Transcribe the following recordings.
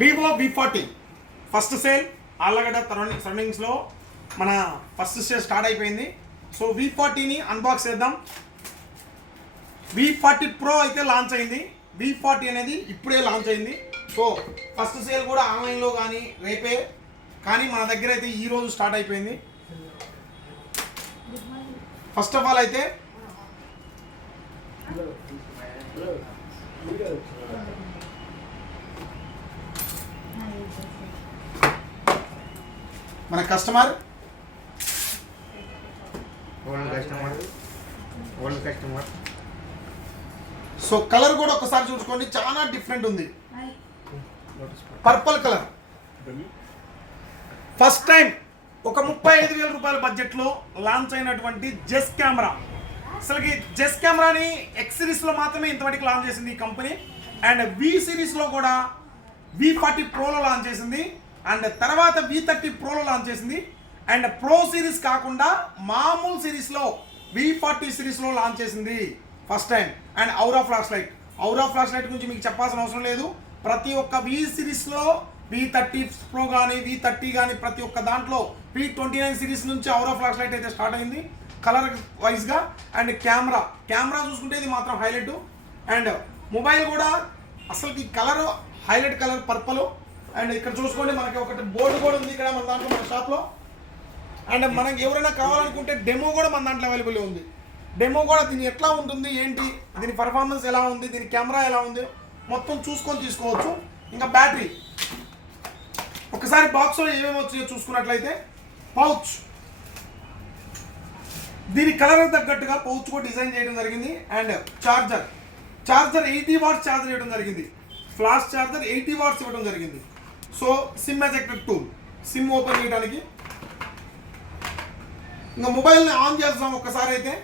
Vivo V40 first sale Allagadda సరౌండింగ్స్లో మన first sale start అయిపోయింది. సో V40ని అన్బాక్స్ చేద్దాం. V40 Pro అయితే లాంచ్ అయింది. V40 అనేది ఇప్పుడే లాంచ్ అయింది. సో ఫస్ట్ సేల్ కూడా ఆన్లైన్లో కానీ రేపే కానీ మన దగ్గర అయితే ఈరోజు స్టార్ట్ అయిపోయింది. ఫస్ట్ ఆఫ్ ఆల్ అయితే మన కస్టమర్ సో కలర్ కూడా ఒకసారి చూసుకోండి, చాలా డిఫరెంట్ ఉంది. పర్పుల్ కలర్ ఫస్ట్ టైం ఒక 35,000 రూపాయల బడ్జెట్లో లాంచ్ అయినటువంటి జెస్ కెమెరా. అసలుకి జెస్ కెమెరాని ఎక్స్ సిరీస్లో మాత్రమే ఇంతవరకు లాంచ్ చేసింది ఈ కంపెనీ. అండ్ V సిరీస్లో కూడా V40 Proలో లాంచ్ చేసింది. అండ్ తర్వాత V30 Proలో లాంచ్ చేసింది. అండ్ ప్రో సిరీస్ కాకుండా మామూలు సిరీస్లో V40 సిరీస్లో లాంచ్ చేసింది first time. And Aura flash light గురించి మీకు చెప్పాల్సిన అవసరం లేదు. ప్రతి ఒక్క V సిరీస్లో V30 Pro కానీ V30 కానీ ప్రతి ఒక్క దాంట్లో P29 సిరీస్ నుంచి ఔరా ఫ్లాష్ లైట్ అయితే స్టార్ట్ అయింది కలర్ వైజ్గా. అండ్ కెమెరా చూసుకుంటే ఇది మాత్రం హైలైట్. అండ్ మొబైల్ కూడా అసలు ఈ colour highlight colour purple. And ఇక్కడ చూసుకోండి మనకి ఒకటి బోర్డు కూడా ఉంది ఇక్కడ మన దాంట్లో మన షాప్లో. అండ్ మనకి ఎవరైనా కావాలనుకుంటే డెమో కూడా మన దాంట్లో అవైలబుల్ ఉంది. డెమో కూడా దీని ఎట్లా ఉంటుంది ఏంటి, దీని పర్ఫార్మెన్స్ ఎలా ఉంది, దీని కెమెరా ఎలా ఉంది మొత్తం చూసుకొని తీసుకోవచ్చు. ఇంకా బ్యాటరీ ఒకసారి బాక్స్లో ఏమేమి వచ్చాయో చూసుకున్నట్లయితే పౌచ్, దీని కలర్ తగ్గట్టుగా పౌచ్ కూడా డిజైన్ చేయడం జరిగింది. అండ్ చార్జర్ 80 వాట్స్ ఛార్జర్ ఇవ్వడం జరిగింది. ఫ్లాష్ ఛార్జర్ 80 వాట్స్ ఇవ్వడం జరిగింది. So SIM ejector tool, SIM open చేయడానికి. ఇంకా మొబైల్ని ఆన్ చేస్తాం ఒక్కసారి అయితే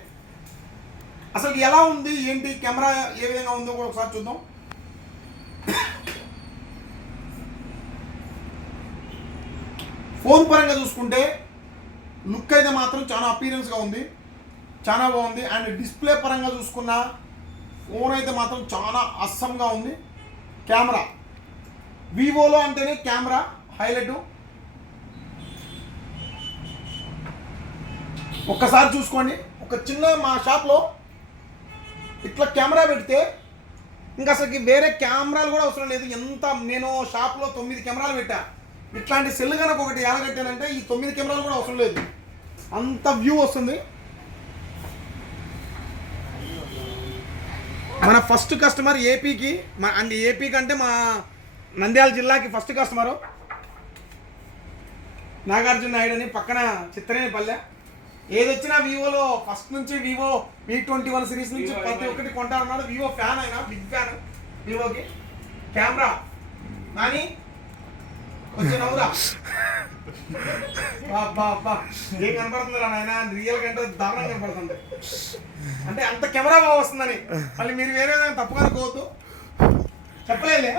అసలు ఎలా ఉంది ఏంటి కెమెరా ఏ విధంగా ఉందో కూడా ఒకసారి చూద్దాం. ఫోన్ పరంగా చూసుకుంటే లుక్ అయితే మాత్రం చాలా అపీరెన్స్గా ఉంది, చాలా బాగుంది. అండ్ డిస్ప్లే పరంగా చూసుకున్న ఫోన్ అయితే మాత్రం చాలా అస్సంగా ఉంది. కెమెరా వివోలో అంటేనే కెమెరా హైలైట్. ఒక్కసారి చూసుకోండి, ఒక చిన్న మా షాప్లో ఇట్లా కెమెరా పెడితే ఇంకా అసలుకి వేరే కెమెరాలు కూడా అవసరం లేదు. ఎంత నేను షాప్లో 9 కెమెరాలు పెట్టా, ఇట్లాంటి సెల్ కనుక ఒకటి ఎలాగట్టానంటే ఈ 9 కెమెరాలు కూడా అవసరం లేదు, అంత వ్యూ వస్తుంది. మన ఫస్ట్ కస్టమర్ ఏపీకి అండ్ ఏపీకి అంటే మా నంద్యాల జిల్లాకి ఫస్ట్ కస్టమరు నాగార్జున నాయుడు అని పక్కన చిత్తరేనిపల్లె. ఏది వచ్చినా వివోలో ఫస్ట్ నుంచి వివో V21 సిరీస్ నుంచి ప్రతి ఒక్కటి కొంటారన్నాడు. వివో ఫ్యాన్ అయినా బిగ్ ఫ్యాన్ వివోకి. కెమెరా కానీ కొంచెం నవ్వురా ఏం కనపడుతుంది ఆయన రియల్ కంటే దారుణంగా కనపడుతుంది. అంటే అంత కెమెరా బాగా వస్తుందని మళ్ళీ మీరు వేరే తప్పుగా అనుకోవద్దు, చెప్పలేలే.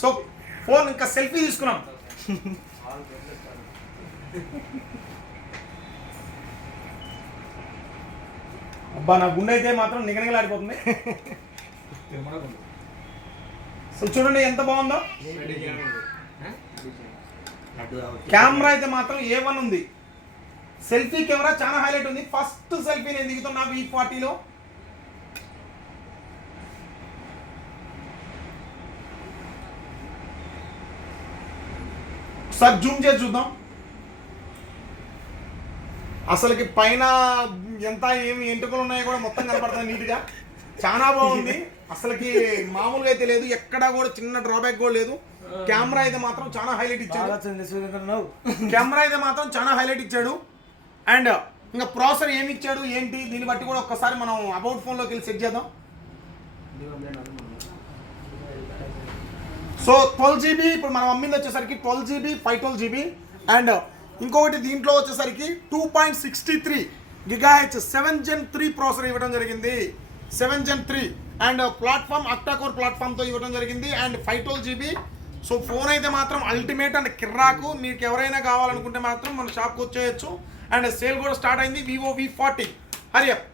సో ఫోన్ ఇంకా సెల్ఫీ తీసుకున్నాం. అబ్బా నా గుండె అయితే మాత్రం నిగనిగలాడిపోతుంది. సో చూడండి ఎంత బాగుందో. కెమెరా అయితే మాత్రం A1 ఉంది. సెల్ఫీ కెమెరా చాలా హైలైట్ ఉంది. ఫస్ట్ సెల్ఫీ నేను దిగుతున్నా V40లో. ఒకసారి జూమ్ చేసి చూద్దాం. అసలుకి పైన ఎంత ఏమి ఎంటుకలు ఉన్నాయో కూడా మొత్తం కనపడుతుంది నీట్గా, చాలా బాగుంది. అసలుకి మామూలుగా అయితే లేదు, ఎక్కడా కూడా చిన్న డ్రాబ్యాక్ కూడా లేదు. కెమెరా అయితే మాత్రం చాలా హైలైట్ ఇచ్చాడు. అండ్ ఇంకా ప్రాసెసర్ ఏమి ఇచ్చాడు ఏంటి దీన్ని బట్టి కూడా ఒక్కసారి మనం అబౌట్ ఫోన్లోకి వెళ్ళి సెట్ చేద్దాం. సో 12GB ఇప్పుడు మనం అమ్మింది వచ్చేసరికి 12GB 512GB. అండ్ ఇంకొకటి దీంట్లో వచ్చేసరికి 2.63 GHz 7 Gen 3 ప్రాసెసర్ ఇవ్వడం జరిగింది. 7 Gen 3 అండ్ ప్లాట్ఫామ్ అక్టాకోర్ ప్లాట్ఫామ్తో ఇవ్వడం జరిగింది. And 512GB. సో ఫోన్ అయితే మాత్రం అల్టిమేట్ అండ్ కిర్రాకు. మీకు ఎవరైనా కావాలనుకుంటే మాత్రం మన షాప్కి వచ్చేయచ్చు. అండ్ సేల్ కూడా స్టార్ట్ అయింది వివో V40. హరియప్.